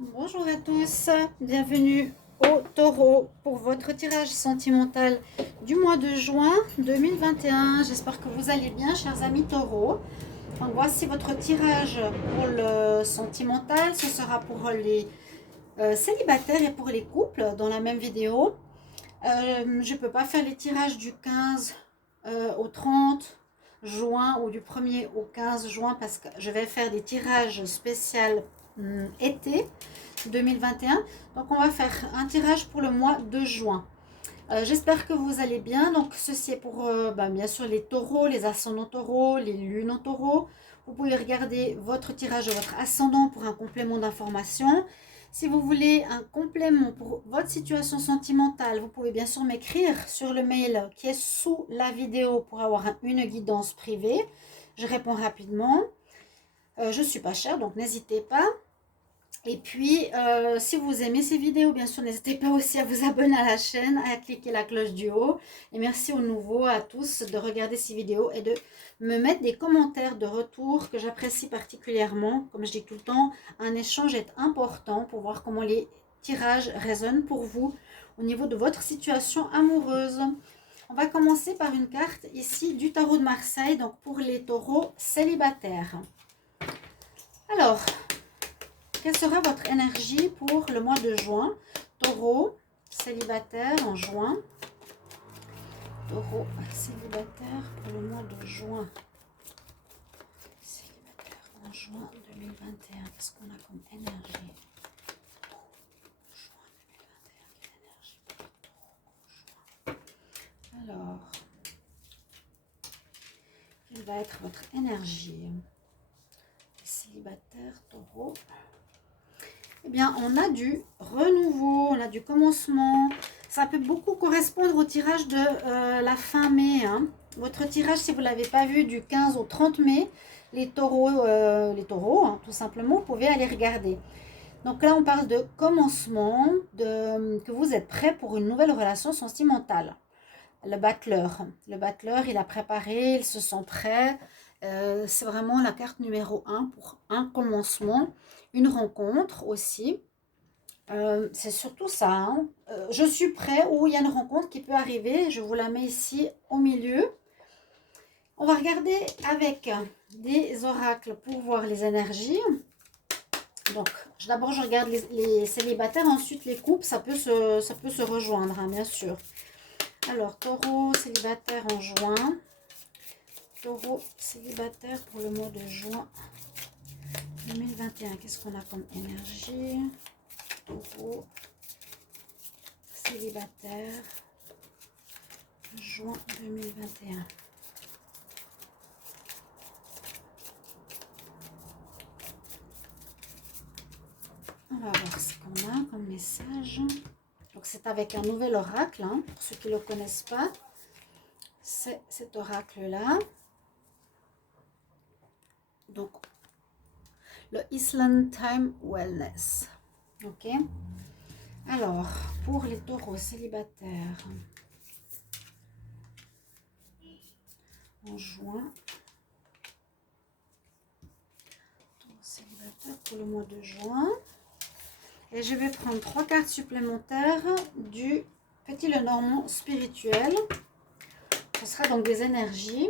Bonjour à tous, bienvenue au Taureau pour votre tirage sentimental du mois de juin 2021. J'espère que vous allez bien, chers amis Taureau. Donc voici votre tirage pour le sentimental. Ce sera pour les célibataires et pour les couples dans la même vidéo. Je ne peux pas faire les tirages du 15 au 30 juin ou du 1er au 15 juin parce que je vais faire des tirages spéciaux été 2021. Donc on va faire un tirage pour le mois de juin. J'espère que vous allez bien. Donc ceci est pour bien sûr les taureaux, les ascendants taureaux, les lunes en taureau. Vous pouvez regarder votre tirage de votre ascendant pour un complément d'information. Si vous voulez un complément pour votre situation sentimentale, vous pouvez bien sûr m'écrire sur le mail qui est sous la vidéo pour avoir une guidance privée. Je réponds rapidement. Je ne suis pas chère, donc n'hésitez pas. Et puis, si vous aimez ces vidéos, bien sûr, n'hésitez pas aussi à vous abonner à la chaîne, à cliquer la cloche du haut. Et merci aux nouveaux, à tous, de regarder ces vidéos et de me mettre des commentaires de retour que j'apprécie particulièrement. Comme je dis tout le temps, un échange est important pour voir comment les tirages résonnent pour vous au niveau de votre situation amoureuse. On va commencer par une carte ici du tarot de Marseille, donc pour les taureaux célibataires. Alors, quelle sera votre énergie pour le mois de juin? Taureau, célibataire en juin. Taureau, célibataire pour le mois de juin. Célibataire en juin 2021. Qu'est-ce qu'on a comme énergie? Juin 2021, quelle énergie pour le taureau en juin? Alors, quelle va être votre énergie? Célibataire, taureau. Eh bien, on a du renouveau, on a du commencement. Ça peut beaucoup correspondre au tirage de la fin mai. Votre tirage, si vous ne l'avez pas vu, du 15 au 30 mai, les taureaux, tout simplement, vous pouvez aller regarder. Donc là, on parle de commencement, que vous êtes prêt pour une nouvelle relation sentimentale. Le battleur, il a préparé, il se sent prêt. C'est vraiment la carte numéro 1 pour un commencement, une rencontre aussi. C'est surtout ça. Je suis prêt ou il y a une rencontre qui peut arriver. Je vous la mets ici au milieu. On va regarder avec des oracles pour voir les énergies. Donc, d'abord, je regarde les célibataires, ensuite les couples. Ça peut se rejoindre, bien sûr. Alors, taureau célibataire en juin. Taureau célibataire pour le mois de juin 2021. Qu'est-ce qu'on a comme énergie? Taureau célibataire juin 2021. On va voir ce qu'on a comme message. Donc c'est avec un nouvel oracle, pour ceux qui ne le connaissent pas. C'est cet oracle-là. Donc, le Island Time Wellness. Ok. Alors, pour les taureaux célibataires, en juin, taureaux célibataires pour le mois de juin. Et je vais prendre 3 cartes supplémentaires du Petit Lenormand spirituel. Ce sera donc des énergies.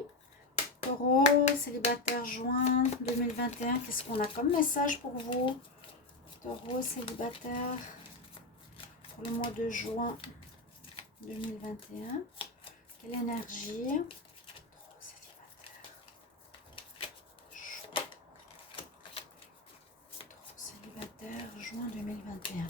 Taureau, célibataire, juin 2021. Qu'est-ce qu'on a comme message pour vous? Taureau, célibataire, pour le mois de juin 2021. Quelle énergie? Taureau, célibataire. Taureau, célibataire, juin 2021.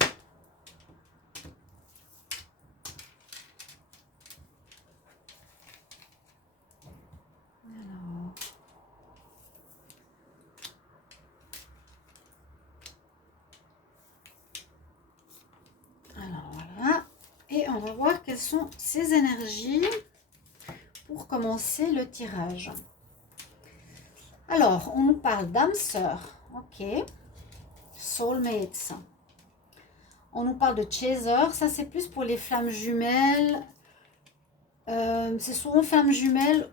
Et on va voir quelles sont ces énergies pour commencer le tirage. Alors, on nous parle d'âme sœur, ok. Soulmates. On nous parle de chaser, ça c'est plus pour les flammes jumelles. C'est souvent flammes jumelles.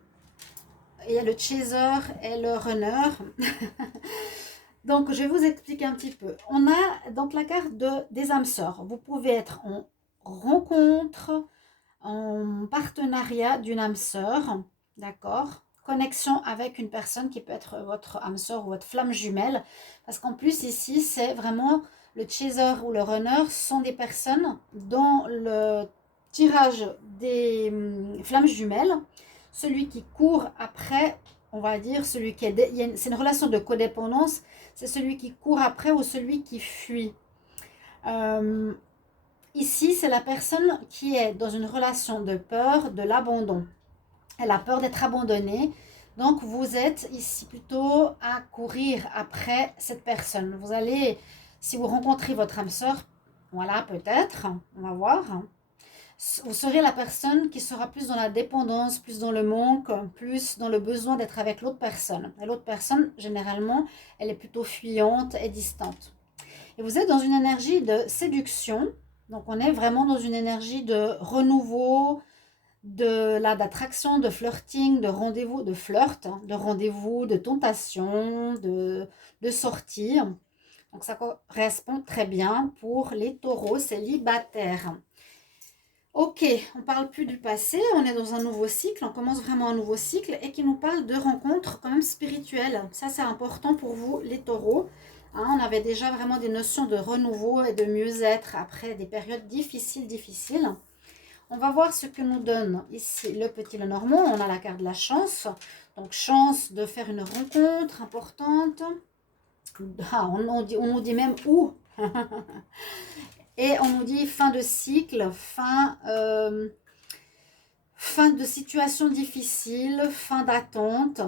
Il y a le chaser et le runner. Donc, je vais vous expliquer un petit peu. On a donc la carte des âmes sœurs. Vous pouvez être en rencontre, en partenariat d'une âme sœur, d'accord? Connexion avec une personne qui peut être votre âme sœur ou votre flamme jumelle. Parce qu'en plus, ici, c'est vraiment le chaser ou le runner sont des personnes dans le tirage des flammes jumelles. Celui qui court après, on va dire, celui qui est... C'est une relation de codépendance. C'est celui qui court après ou celui qui fuit. Euh, Ici, c'est la personne qui est dans une relation de peur de l'abandon. Elle a peur d'être abandonnée. Donc, vous êtes ici plutôt à courir après cette personne. Vous allez, si vous rencontrez votre âme sœur, voilà, peut-être, on va voir. Vous serez la personne qui sera plus dans la dépendance, plus dans le manque, plus dans le besoin d'être avec l'autre personne. Et l'autre personne, généralement, elle est plutôt fuyante et distante. Et vous êtes dans une énergie de séduction. Donc, on est vraiment dans une énergie de renouveau, d'attraction, de flirting, de rendez-vous, de flirt, hein, de rendez-vous, de tentation, de sortie. Donc, ça correspond très bien pour les taureaux célibataires. Ok, on parle plus du passé, on est dans un nouveau cycle, on commence vraiment un nouveau cycle et qui nous parle de rencontres quand même spirituelles. Ça, c'est important pour vous, les taureaux. Hein, on avait déjà vraiment des notions de renouveau et de mieux-être après des périodes difficiles. On va voir ce que nous donne ici le petit Lenormand. On a la carte de la chance. Donc, chance de faire une rencontre importante. Ah, on nous dit même où. Et on nous dit fin de cycle, fin de situation difficile, fin d'attente.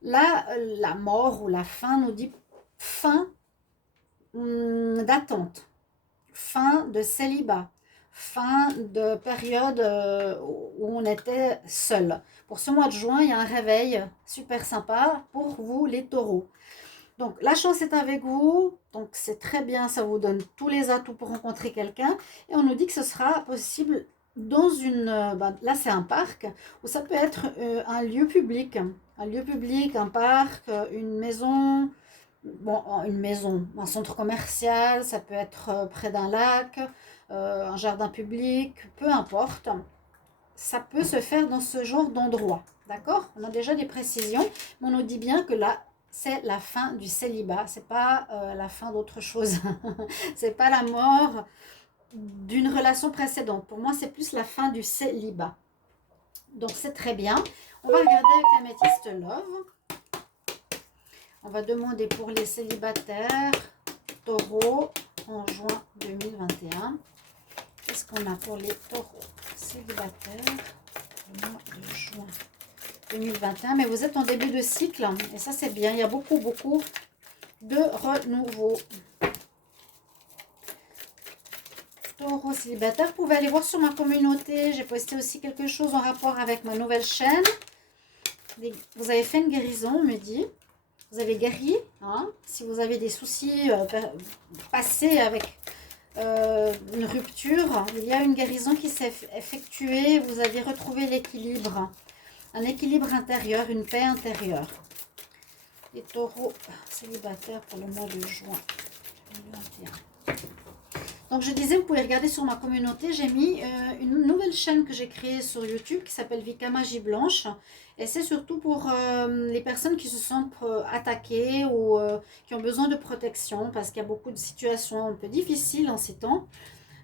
Là, la mort ou la fin nous dit fin d'attente, fin de célibat, fin de période où on était seul. Pour ce mois de juin, il y a un réveil super sympa pour vous les taureaux. Donc la chance est avec vous, donc c'est très bien, ça vous donne tous les atouts pour rencontrer quelqu'un. Et on nous dit que ce sera possible dans une... là c'est un parc, ou ça peut être un lieu public. Un lieu public, un parc, une maison, bon, une maison, un centre commercial, ça peut être près d'un lac, un jardin public, peu importe. Ça peut se faire dans ce genre d'endroit, d'accord? On a déjà des précisions, mais on nous dit bien que là, c'est la fin du célibat, c'est pas la fin d'autre chose. C'est pas la mort d'une relation précédente. Pour moi, c'est plus la fin du célibat. Donc, c'est très bien. On va regarder avec l'améthyste Love. On va demander pour les célibataires taureaux en juin 2021. Qu'est-ce qu'on a pour les taureaux célibataires au mois de juin 2021? Mais vous êtes en début de cycle et ça c'est bien. Il y a beaucoup de renouveau. Taureaux célibataires, vous pouvez aller voir sur ma communauté. J'ai posté aussi quelque chose en rapport avec ma nouvelle chaîne. Vous avez fait une guérison, on me dit. Vous avez guéri, hein, si vous avez des soucis passés avec une rupture, il y a une guérison qui s'est effectuée, vous avez retrouvé l'équilibre, un équilibre intérieur, une paix intérieure. Les taureaux célibataires pour le mois de juin 2021. Donc je disais, vous pouvez regarder sur ma communauté, j'ai mis une nouvelle chaîne que j'ai créée sur YouTube qui s'appelle Vika Magie Blanche. Et c'est surtout pour les personnes qui se sentent attaquées ou qui ont besoin de protection parce qu'il y a beaucoup de situations un peu difficiles en ces temps.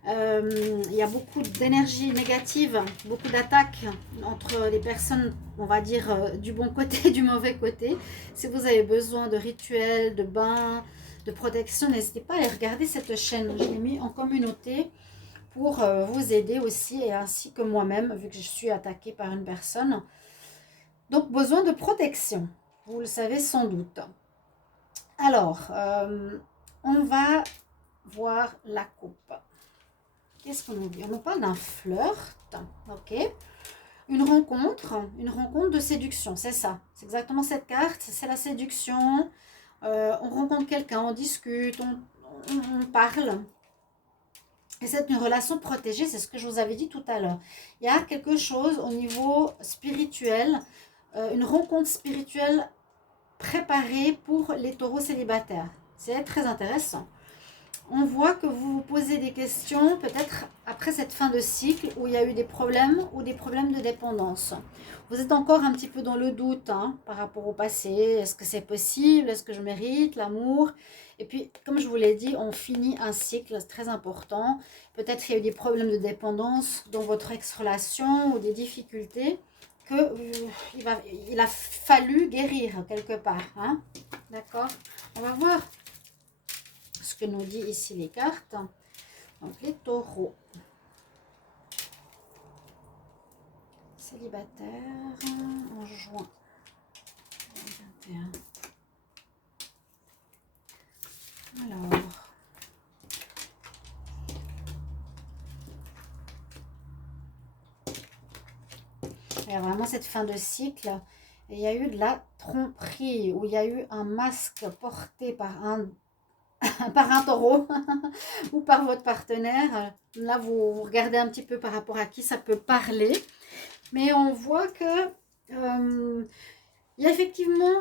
Il y a beaucoup d'énergie négative, beaucoup d'attaques entre les personnes, on va dire, du bon côté et du mauvais côté. Si vous avez besoin de rituels, de bains, de protection, n'hésitez pas à aller regarder cette chaîne. Je l'ai mis en communauté pour vous aider aussi, et ainsi que moi-même, vu que je suis attaquée par une personne. Donc, besoin de protection, vous le savez sans doute. Alors, on va voir la coupe. Qu'est-ce qu'on nous dit? On nous parle d'un flirt, ok? Une rencontre de séduction, c'est ça. C'est exactement cette carte, c'est la séduction. On rencontre quelqu'un, on discute, on parle. Et c'est une relation protégée, c'est ce que je vous avais dit tout à l'heure. Il y a quelque chose au niveau spirituel, une rencontre spirituelle préparée pour les taureaux célibataires. C'est très intéressant. On voit que vous vous posez des questions, peut-être après cette fin de cycle où il y a eu des problèmes ou des problèmes de dépendance. Vous êtes encore un petit peu dans le doute hein, par rapport au passé. Est-ce que c'est possible? Est-ce que je mérite l'amour? Et puis, comme je vous l'ai dit, on finit un cycle très important. Peut-être qu'il y a eu des problèmes de dépendance dans votre ex-relation ou des difficultés que il a fallu guérir quelque part. Hein? D'accord? On va voir ce que nous dit ici les cartes. Donc les taureaux. Célibataire en juin 2021. Alors. Il y a vraiment cette fin de cycle. Il y a eu de la tromperie, où il y a eu un masque porté par par un taureau ou par votre partenaire. Là, vous regardez un petit peu par rapport à qui ça peut parler. Mais on voit que il y a effectivement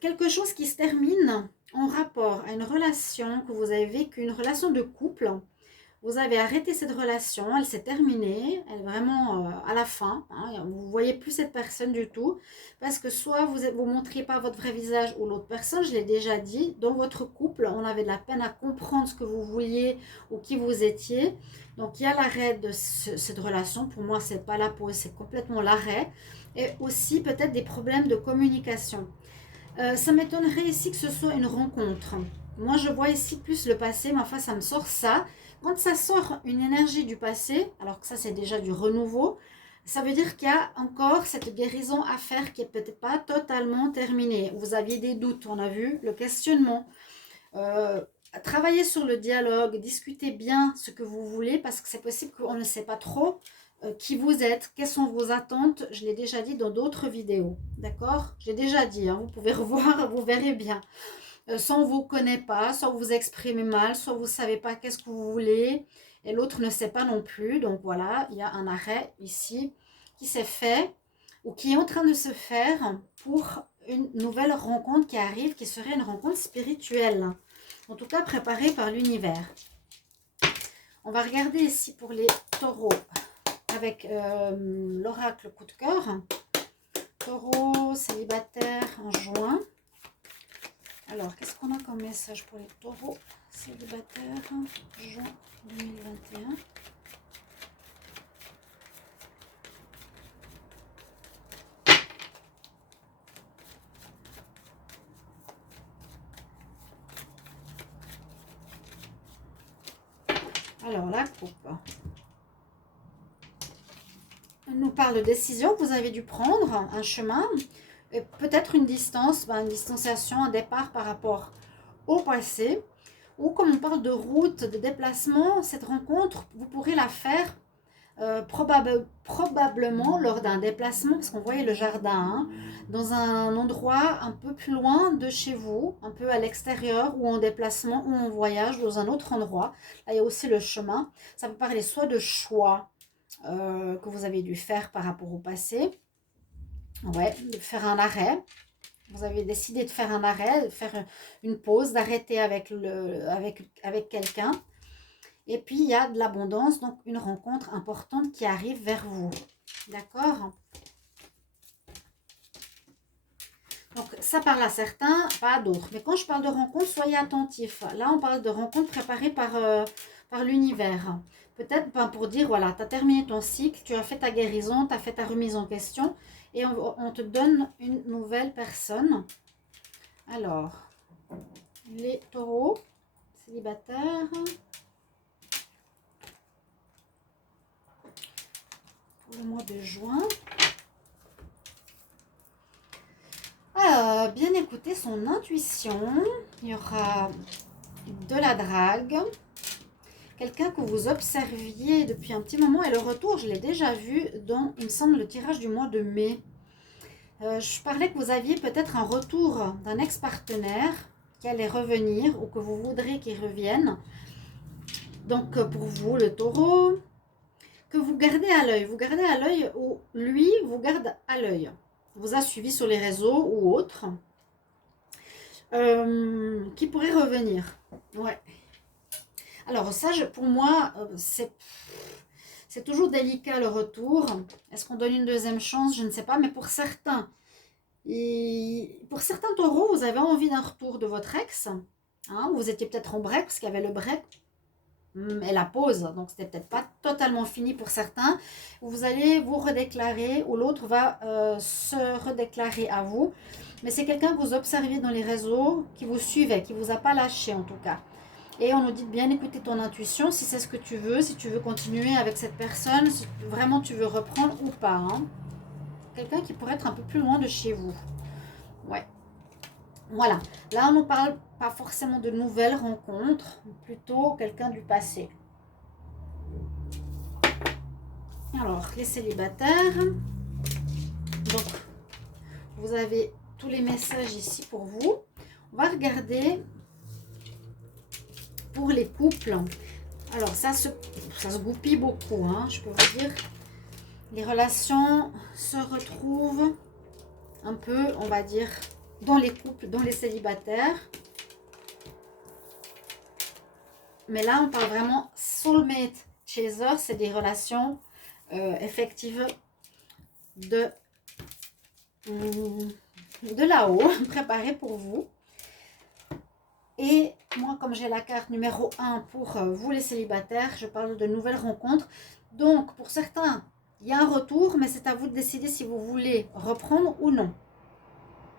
quelque chose qui se termine en rapport à une relation que vous avez vécue, une relation de couple. Vous avez arrêté cette relation, elle s'est terminée, elle est vraiment à la fin. Hein, vous ne voyez plus cette personne du tout. Parce que soit vous ne montriez pas votre vrai visage ou l'autre personne, je l'ai déjà dit. Dans votre couple, on avait de la peine à comprendre ce que vous vouliez ou qui vous étiez. Donc il y a l'arrêt de cette relation. Pour moi, ce n'est pas la pause, c'est complètement l'arrêt. Et aussi peut-être des problèmes de communication. Ça m'étonnerait ici que ce soit une rencontre. Moi, je vois ici plus le passé, mais enfin, ça me sort ça. Quand ça sort une énergie du passé, alors que ça, c'est déjà du renouveau, ça veut dire qu'il y a encore cette guérison à faire qui n'est peut-être pas totalement terminée. Vous aviez des doutes, on a vu, le questionnement. Travaillez sur le dialogue, discutez bien ce que vous voulez, parce que c'est possible qu'on ne sait pas trop qui vous êtes, quelles sont vos attentes. Je l'ai déjà dit dans d'autres vidéos, d'accord? Je l'ai déjà dit, hein, vous pouvez revoir, vous verrez bien. Soit on ne vous connaît pas, soit vous vous exprimez mal, soit vous ne savez pas qu'est-ce que vous voulez, et l'autre ne sait pas non plus. Donc voilà, il y a un arrêt ici qui s'est fait, ou qui est en train de se faire pour une nouvelle rencontre qui arrive, qui serait une rencontre spirituelle. En tout cas, préparée par l'univers. On va regarder ici pour les taureaux, avec l'oracle coup de cœur. Taureau, célibataire en juin. Alors, qu'est-ce qu'on a comme message pour les taureaux célibataires, juin 2021? Alors, la coupe. Elle nous parle de décision que vous avez dû prendre, un chemin, peut-être une distance, une distanciation, un départ par rapport au passé. Ou comme on parle de route, de déplacement, cette rencontre, vous pourrez la faire probablement lors d'un déplacement, parce qu'on voyait le jardin, hein, dans un endroit un peu plus loin de chez vous, un peu à l'extérieur, ou en déplacement, ou en voyage, dans un autre endroit. Là, il y a aussi le chemin. Ça peut parler soit de choix que vous avez dû faire par rapport au passé, ouais, de faire un arrêt. Vous avez décidé de faire un arrêt, de faire une pause, d'arrêter avec quelqu'un. Et puis, il y a de l'abondance, donc une rencontre importante qui arrive vers vous. D'accord? Donc, ça parle à certains, pas à d'autres. Mais quand je parle de rencontre, soyez attentifs. Là, on parle de rencontre préparée par l'univers. Peut-être pour dire, voilà, tu as terminé ton cycle, tu as fait ta guérison, tu as fait ta remise en question. Et on te donne une nouvelle personne. Alors, les taureaux, célibataires. Le mois de juin. Bien écouter son intuition. Il y aura de la drague. Quelqu'un que vous observiez depuis un petit moment. Et le retour, je l'ai déjà vu dans, il me semble, le tirage du mois de mai. Je parlais que vous aviez peut-être un retour d'un ex-partenaire qui allait revenir ou que vous voudrez qu'il revienne. Donc, pour vous, le taureau, que vous gardez à l'œil. Vous gardez à l'œil ou lui vous garde à l'œil. Vous a suivi sur les réseaux ou autres. qui pourrait revenir. Ouais. Alors ça, pour moi, c'est toujours délicat le retour. Est-ce qu'on donne une deuxième chance? Je ne sais pas, mais pour certains, taureaux, vous avez envie d'un retour de votre ex. Hein, vous étiez peut-être en break, parce qu'il y avait le break et la pause, donc c'était peut-être pas totalement fini pour certains. Vous allez vous redéclarer ou l'autre va se redéclarer à vous. Mais c'est quelqu'un que vous observez dans les réseaux, qui vous suivait, qui vous a pas lâché en tout cas. Et on nous dit de bien écouter ton intuition, si c'est ce que tu veux, si tu veux continuer avec cette personne, si vraiment tu veux reprendre ou pas. Hein. Quelqu'un qui pourrait être un peu plus loin de chez vous. Ouais. Voilà. Là, on ne parle pas forcément de nouvelles rencontres, plutôt quelqu'un du passé. Alors, les célibataires. Donc, vous avez tous les messages ici pour vous. On va regarder pour les couples. Alors, ça se goupille beaucoup, hein, je peux vous dire. Les relations se retrouvent un peu, on va dire, dans les couples, dans les célibataires. Mais là, on parle vraiment soulmate chaser, c'est des relations effectives de là-haut, préparées pour vous. Et moi, comme j'ai la carte numéro 1 pour vous les célibataires, je parle de nouvelles rencontres. Donc, pour certains, il y a un retour, mais c'est à vous de décider si vous voulez reprendre ou non.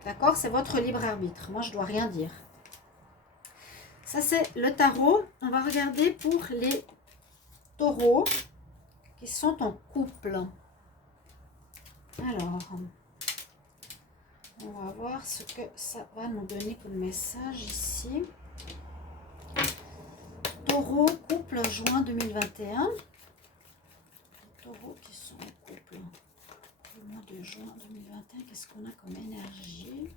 D'accord? C'est votre libre arbitre. Moi, je ne dois rien dire. Ça, c'est le tarot. On va regarder pour les taureaux qui sont en couple. Alors, on va voir ce que ça va nous donner comme message ici. Taureau, couple, juin 2021. Les taureaux qui sont en couple. Le mois de juin 2021, qu'est-ce qu'on a comme énergie?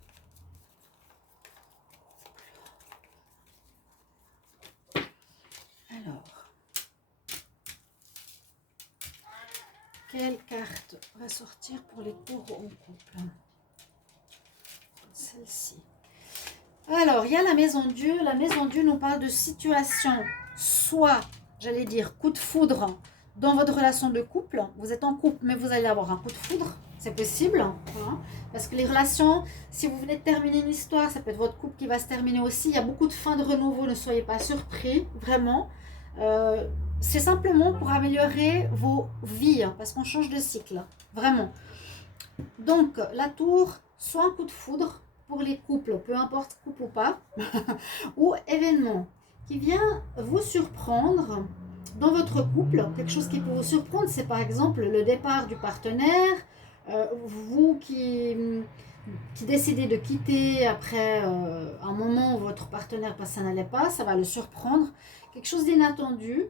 Alors, quelle carte va sortir pour les taureaux en couple? Celle-ci. Alors, il y a la maison Dieu. La maison Dieu nous parle de situation, soit, j'allais dire, coup de foudre dans votre relation de couple. Vous êtes en couple, mais vous allez avoir un coup de foudre. C'est possible. Hein, parce que les relations, si vous venez de terminer une histoire, ça peut être votre couple qui va se terminer aussi. Il y a beaucoup de fins de renouveau, ne soyez pas surpris, vraiment. C'est simplement pour améliorer vos vies, hein, parce qu'on change de cycle, vraiment. Donc, la tour, soit un coup de foudre, pour les couples, peu importe couple ou pas, ou événement qui vient vous surprendre dans votre couple. Quelque chose qui peut vous surprendre, c'est par exemple le départ du partenaire, vous qui décidez de quitter après un moment où votre partenaire, ça n'allait pas, ça va le surprendre. Quelque chose d'inattendu.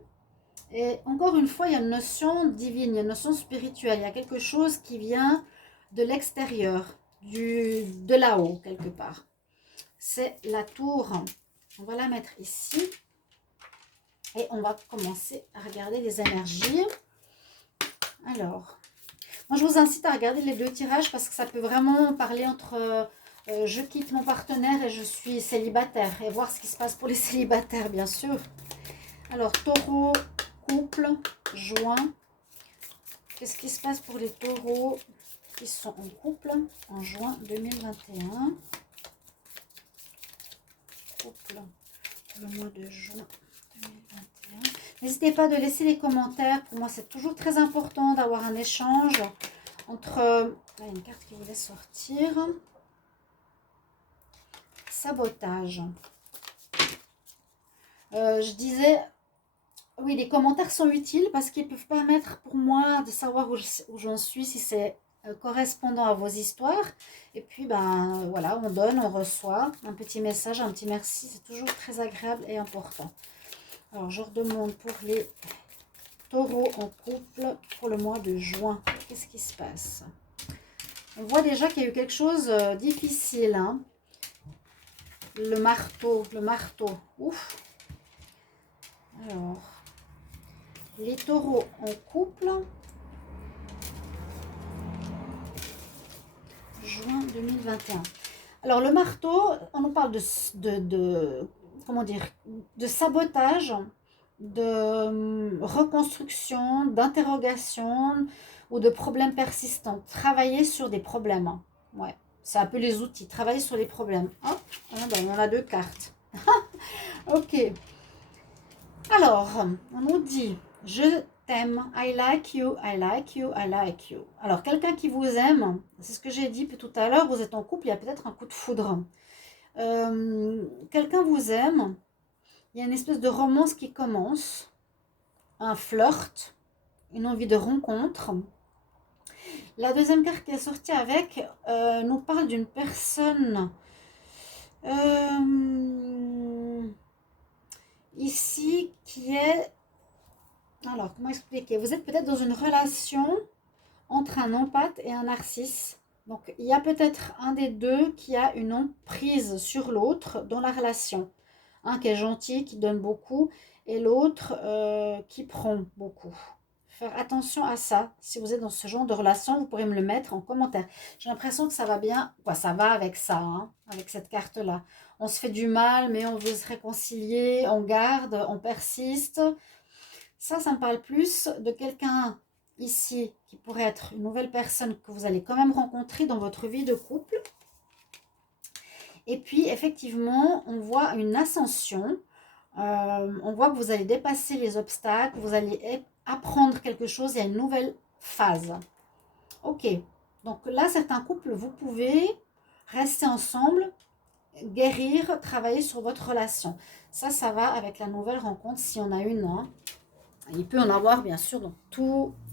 Et encore une fois, il y a une notion divine, il y a une notion spirituelle, il y a quelque chose qui vient de l'extérieur, de là-haut, quelque part. C'est la tour. On va la mettre ici. Et on va commencer à regarder les énergies. Alors, moi je vous incite à regarder les deux tirages parce que ça peut vraiment parler entre je quitte mon partenaire et je suis célibataire. Et voir ce qui se passe pour les célibataires, bien sûr. Alors, taureau, couple, juin. Qu'est-ce qui se passe pour les taureaux qui sont en couple en juin 2021? Couple, le mois de juin 2021. N'hésitez pas de laisser les commentaires. Pour moi, c'est toujours très important d'avoir un échange entre... Il y a une carte qui voulait sortir. Sabotage. Je disais... Oui, les commentaires sont utiles parce qu'ils peuvent permettre pour moi de savoir où j'en suis, si c'est correspondant à vos histoires. Et puis, ben voilà, on donne, on reçoit un petit message, un petit merci. C'est toujours très agréable et important. Alors, je redemande pour les taureaux en couple pour le mois de juin. Qu'est-ce qui se passe? On voit déjà qu'il y a eu quelque chose de difficile. Hein. Le marteau. Ouf. Alors... Les taureaux en couple, juin 2021. Alors, le marteau, on nous parle comment dire, de sabotage, de reconstruction, d'interrogation ou de problèmes persistants. Travailler sur des problèmes. Ouais, c'est un peu les outils. Travailler sur les problèmes. Hop, on a 2 cartes. Ok. Alors, on nous dit, je t'aime, I like you, I like you, I like you. Alors, quelqu'un qui vous aime, c'est ce que j'ai dit tout à l'heure, vous êtes en couple, il y a peut-être un coup de foudre. Quelqu'un vous aime, il y a une espèce de romance qui commence, un flirt, une envie de rencontre. La deuxième carte qui est sortie avec nous parle d'une personne ici qui est... Alors, comment expliquer? Vous êtes peut-être dans une relation entre un empathe et un narcisse. Donc, il y a peut-être un des deux qui a une emprise sur l'autre dans la relation. Un qui est gentil, qui donne beaucoup, et l'autre qui prend beaucoup. Faire attention à ça. Si vous êtes dans ce genre de relation, vous pourrez me le mettre en commentaire. J'ai l'impression que ça va bien. Quoi, ça va avec ça, hein, avec cette carte-là. On se fait du mal, mais on veut se réconcilier, on garde, on persiste. Ça me parle plus de quelqu'un ici qui pourrait être une nouvelle personne que vous allez quand même rencontrer dans votre vie de couple. Et puis, effectivement, on voit une ascension. On voit que vous allez dépasser les obstacles, vous allez apprendre quelque chose, il y a une nouvelle phase. Ok, donc là, certains couples, vous pouvez rester ensemble, guérir, travailler sur votre relation. Ça va avec la nouvelle rencontre, si on a une. Hein. Il peut en avoir, bien sûr, dans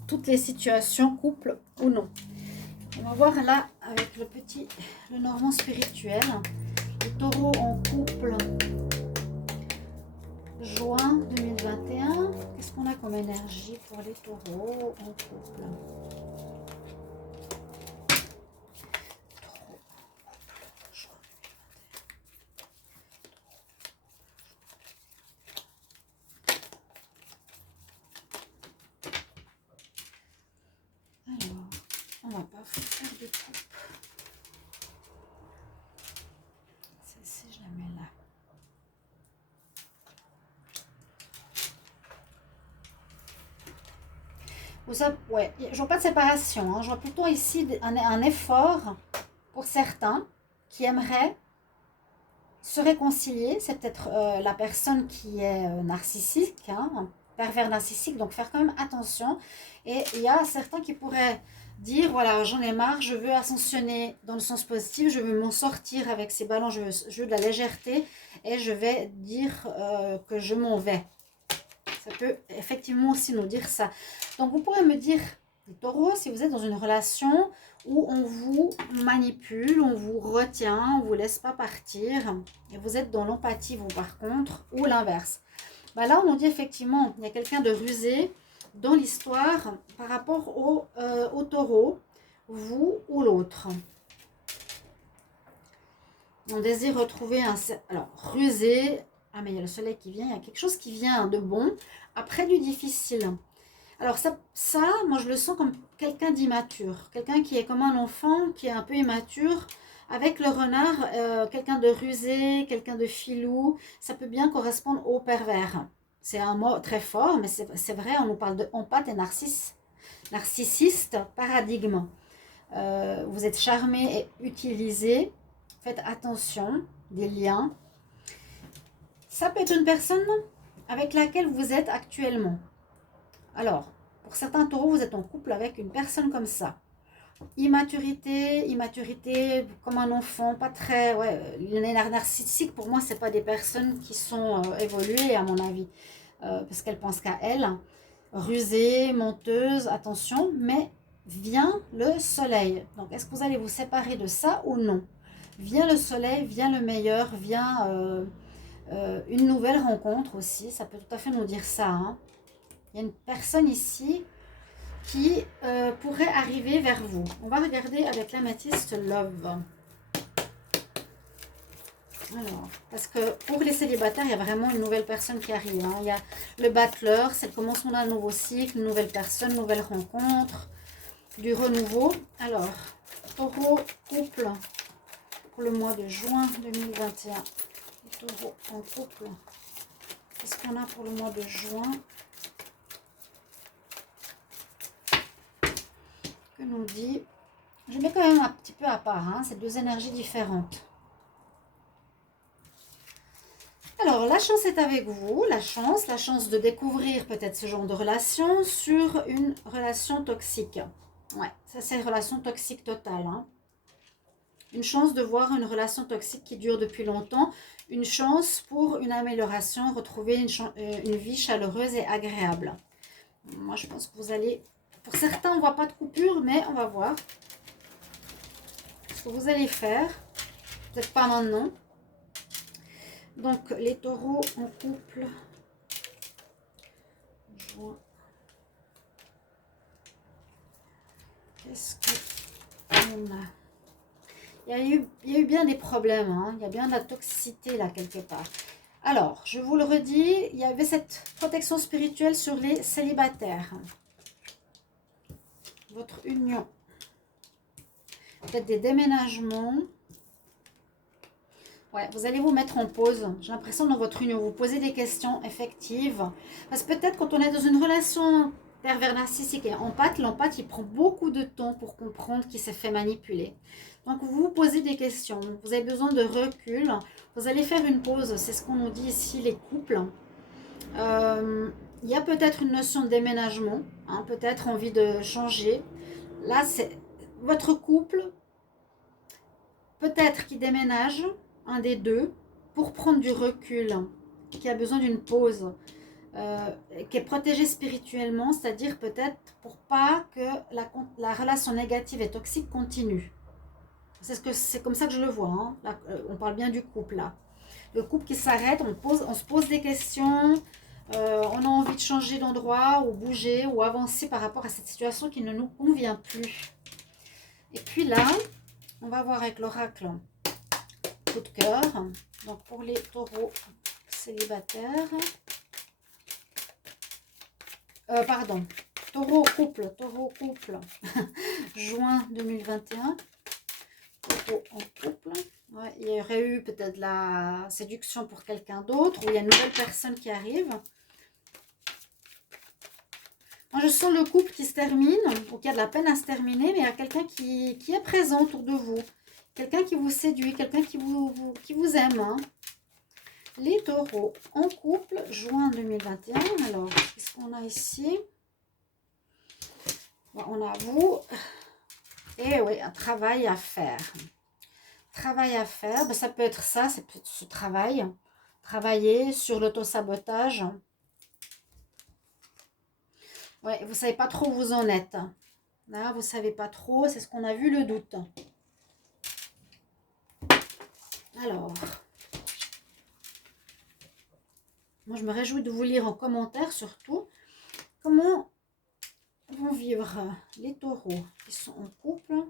toutes les situations, couple ou non. On va voir là, avec le Normand spirituel, le taureau en couple. Juin 2021, qu'est-ce qu'on a comme énergie pour les taureaux en couple? Alors, on va pas faire de coupe. Celle-ci, je la mets là. Ouais, je vois pas de séparation, hein. Je vois plutôt ici un effort pour certains qui aimeraient se réconcilier. C'est peut-être la personne qui est narcissique, hein, un pervers narcissique, donc faire quand même attention. Et il y a certains qui pourraient dire, voilà, j'en ai marre, je veux ascensionner dans le sens positif, je veux m'en sortir avec ces ballons, je veux de la légèreté et je vais dire que je m'en vais. Ça peut effectivement aussi nous dire ça. Donc, vous pourrez me dire, les taureaux, si vous êtes dans une relation où on vous manipule, on vous retient, on ne vous laisse pas partir, et vous êtes dans l'empathie, vous, par contre, ou l'inverse. Bah là, on nous dit effectivement, il y a quelqu'un de rusé dans l'histoire par rapport au taureau, vous ou l'autre. On désire retrouver un... Alors, rusé... Ah, mais il y a le soleil qui vient, il y a quelque chose qui vient de bon, après du difficile. Alors ça, moi je le sens comme quelqu'un d'immature, quelqu'un qui est comme un enfant, qui est un peu immature, avec le renard, quelqu'un de rusé, quelqu'un de filou, ça peut bien correspondre au pervers. C'est un mot très fort, mais c'est vrai, on nous parle de empathe et narcissiste, paradigme. Vous êtes charmé et utilisé, faites attention, des liens. Ça peut être une personne avec laquelle vous êtes actuellement. Alors, pour certains taureaux, vous êtes en couple avec une personne comme ça. Immaturité comme un enfant, pas très... Ouais, les narcissiques, pour moi, ce n'est pas des personnes qui sont évoluées, à mon avis, parce qu'elles pensent qu'à elles. Rusées, menteuses, attention, mais vient le soleil. Donc, est-ce que vous allez vous séparer de ça ou non? Vient le soleil, vient le meilleur, vient... une nouvelle rencontre aussi, ça peut tout à fait nous dire ça. Hein. Il y a une personne ici qui pourrait arriver vers vous. On va regarder avec l'améthyste Love. Alors, parce que pour les célibataires, il y a vraiment une nouvelle personne qui arrive. Hein. Il y a le battleur, c'est le commencement d'un nouveau cycle, une nouvelle personne, nouvelle rencontre, du renouveau. Alors, taureau, couple, pour le mois de juin 2021. Les taureaux en couple. Qu'est-ce qu'on a pour le mois de juin? Que nous dit? Je mets quand même un petit peu à part, hein, c'est deux énergies différentes. Alors, la chance est avec vous, la chance de découvrir peut-être ce genre de relation sur une relation toxique. Ouais, ça c'est une relation toxique totale. Hein. Une chance de voir une relation toxique qui dure depuis longtemps. Une chance pour une amélioration, retrouver une vie chaleureuse et agréable. Moi, je pense que vous allez... Pour certains, on ne voit pas de coupure, mais on va voir ce que vous allez faire. Peut-être pas maintenant. Donc, les taureaux en couple. Juin. Qu'est-ce qu'on a? Il y a eu bien des problèmes. Hein. Il y a bien de la toxicité là, quelque part. Alors, je vous le redis, il y avait cette protection spirituelle sur les célibataires. Votre union. Peut-être des déménagements. Ouais, vous allez vous mettre en pause. J'ai l'impression dans votre union, vous posez des questions effectives. Parce que peut-être quand on est dans une relation pervers narcissique et empathe, l'empathe, il prend beaucoup de temps pour comprendre qu'il s'est fait manipuler. Donc, vous vous posez des questions. Vous avez besoin de recul. Vous allez faire une pause. C'est ce qu'on nous dit ici, les couples. Il y a peut-être une notion de déménagement. Hein, peut-être envie de changer. Là, c'est votre couple. Peut-être qu'il déménage. Un des deux, pour prendre du recul, qui a besoin d'une pause, qui est protégé spirituellement, c'est-à-dire peut-être pour pas que la relation négative et toxique continue. C'est comme ça que je le vois. Hein. Là, on parle bien du couple là. Le couple qui s'arrête, on se pose des questions, on a envie de changer d'endroit ou bouger ou avancer par rapport à cette situation qui ne nous convient plus. Et puis là, on va voir avec l'oracle. Coup de cœur. Donc pour les taureaux célibataires. Taureau couple. Juin 2021. Taureau en couple. Ouais, il y aurait eu peut-être la séduction pour quelqu'un d'autre. Ou il y a une nouvelle personne qui arrive. Moi, je sens le couple qui se termine. Ou qui a de la peine à se terminer. Mais il y a quelqu'un qui est présent autour de vous. Quelqu'un qui vous séduit, quelqu'un qui vous aime. Hein. Les taureaux en couple, juin 2021. Alors, qu'est-ce qu'on a ici? Bon, on a vous. Et oui, un travail à faire. Travail à faire, ben, ça peut être ça, c'est ce travail. Travailler sur l'autosabotage. Ouais, vous ne savez pas trop où vous en êtes. Là, vous ne savez pas trop, c'est ce qu'on a vu, le doute. Alors, moi je me réjouis de vous lire en commentaire surtout comment vont vivre les taureaux qui sont en couple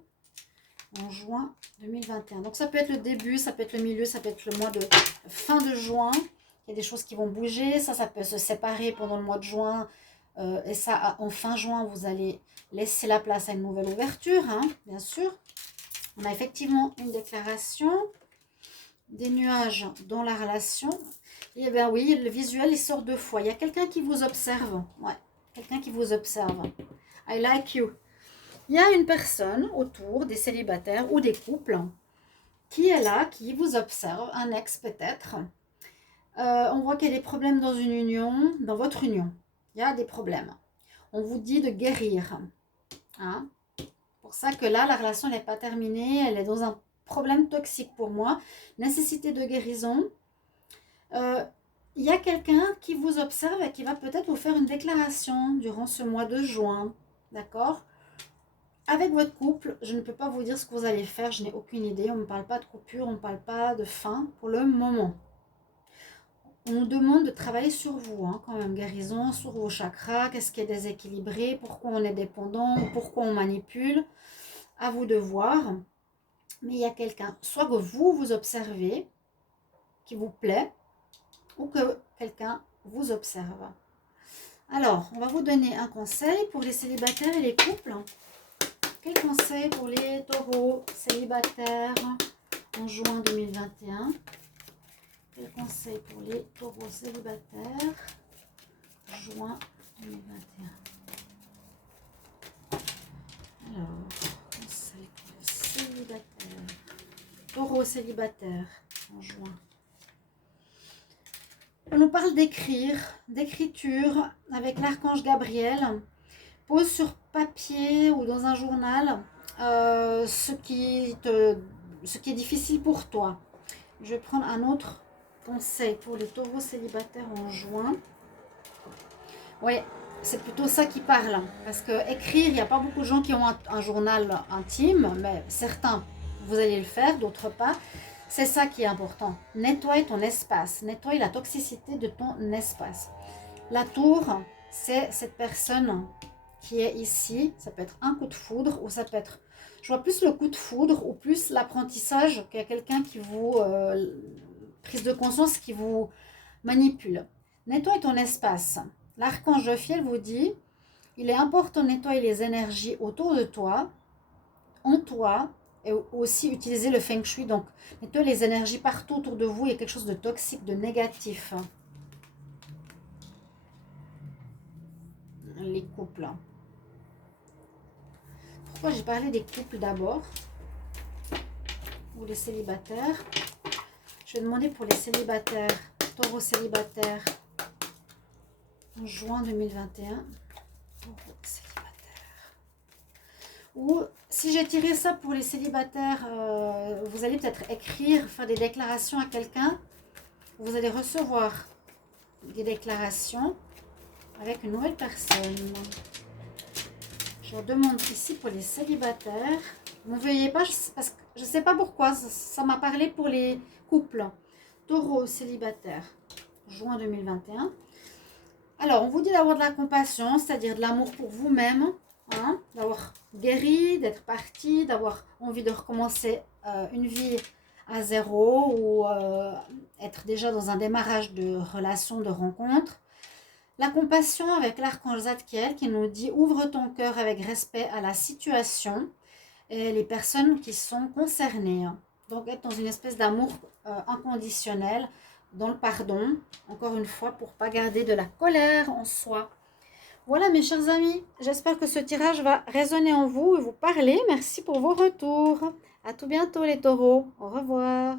en juin 2021. Donc ça peut être le début, ça peut être le milieu, ça peut être le mois de fin de juin. Il y a des choses qui vont bouger, ça peut se séparer pendant le mois de juin. Et ça, en fin juin, vous allez laisser la place à une nouvelle ouverture, hein, bien sûr. On a effectivement une déclaration. Des nuages dans la relation. Et bien oui, le visuel, il sort deux fois. Il y a quelqu'un qui vous observe. Ouais, quelqu'un qui vous observe. I like you. Il y a une personne autour des célibataires ou des couples qui est là, qui vous observe. Un ex peut-être. On voit qu'il y a des problèmes dans une union, dans votre union. Il y a des problèmes. On vous dit de guérir. Hein? Pour ça que là, la relation n'est pas terminée. Elle est dans un problème toxique pour moi, nécessité de guérison. Il y a quelqu'un qui vous observe et qui va peut-être vous faire une déclaration durant ce mois de juin, d'accord? Avec votre couple, je ne peux pas vous dire ce que vous allez faire, je n'ai aucune idée, on ne parle pas de coupure, on ne parle pas de fin pour le moment. On nous demande de travailler sur vous, hein, quand même, guérison, sur vos chakras, qu'est-ce qui est déséquilibré, pourquoi on est dépendant, pourquoi on manipule, à vous de voir. Mais il y a quelqu'un, soit que vous observez, qui vous plaît, ou que quelqu'un vous observe. Alors, on va vous donner un conseil pour les célibataires et les couples. Quel conseil pour les taureaux célibataires en juin 2021. Quel conseil pour les taureaux célibataires, juin 2021. Alors, conseil pour les célibataires, taureaux célibataires en juin. On nous parle d'écriture avec l'archange Gabriel. Pose sur papier ou dans un journal ce qui est difficile pour toi. Je vais prendre un autre conseil pour les taureaux célibataires en juin. Oui, c'est plutôt ça qui parle. Parce que écrire, il n'y a pas beaucoup de gens qui ont un journal intime, mais certains, vous allez le faire, d'autres pas. C'est ça qui est important. Nettoie ton espace, nettoie la toxicité de ton espace. La tour, c'est cette personne qui est ici. Ça peut être un coup de foudre ou ça peut être, je vois plus le coup de foudre ou plus l'apprentissage qu'il y a quelqu'un qui vous, prise de conscience qui vous manipule. Nettoie ton espace. L'archange Jophiel vous dit, il est important de nettoyer les énergies autour de toi, en toi, et aussi utiliser le feng shui. Donc, nettoyer les énergies partout autour de vous. Il y a quelque chose de toxique, de négatif. Les couples. Pourquoi j'ai parlé des couples d'abord? Ou les célibataires. Je vais demander pour les célibataires, taureaux célibataires, en juin 2021. Taureaux célibataires. Ou si j'ai tiré ça pour les célibataires, vous allez peut-être écrire, faire des déclarations à quelqu'un. Vous allez recevoir des déclarations avec une nouvelle personne. Je demande ici pour les célibataires. Ne veuillez pas, parce que je ne sais pas pourquoi, ça m'a parlé pour les couples. Taureau célibataire, juin 2021. Alors, on vous dit d'avoir de la compassion, c'est-à-dire de l'amour pour vous-même, hein, d'avoir guéri, d'être parti, d'avoir envie de recommencer une vie à zéro ou être déjà dans un démarrage de relation, de rencontre. La compassion avec l'archange Zadkiel qui nous dit « Ouvre ton cœur avec respect à la situation et les personnes qui sont concernées. » Donc, être dans une espèce d'amour inconditionnel, dans le pardon, encore une fois, pour ne pas garder de la colère en soi. Voilà mes chers amis, j'espère que ce tirage va résonner en vous et vous parler. Merci pour vos retours. À tout bientôt les taureaux. Au revoir.